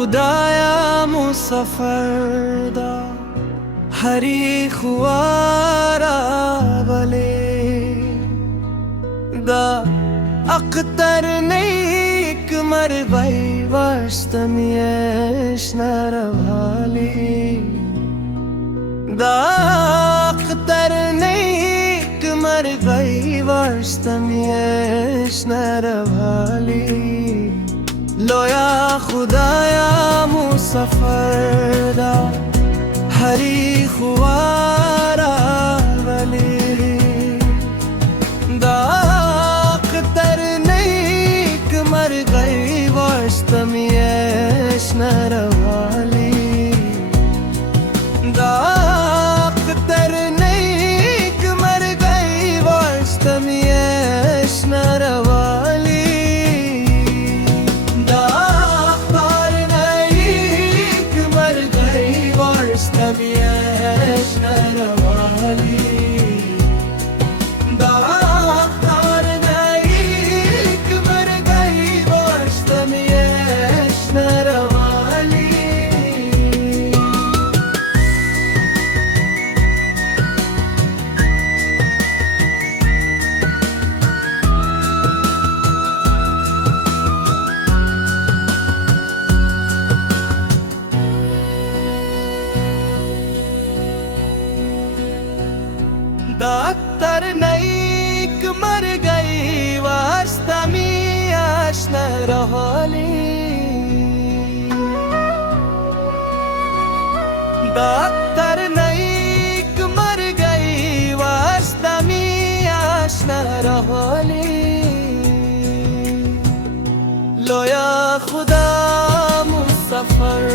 खुदाया मुसफर दा हरी खुआरा बले दा अख्तर नेक मर भाई वास्तमियश नरवाली दा अख्तर नेक मर भाई वास्तमियश नरवाली लोया खुदाया मुसफर दा हरी खुआरा वली दा अख्तर नेक मर गई वास्तमियश नरवाली दा अख्तर नेक मर गई वास्तमियश नरवाली वास्तमियश नरवाली दा अख्तर नेक मर गई वास्तमियश नरवाली दा अख्तर नेक मर गई वास्तमियश नरवाली दा अख्तर नेक मर गई वास्तमियश नरवाली लोया खुदा मुसफर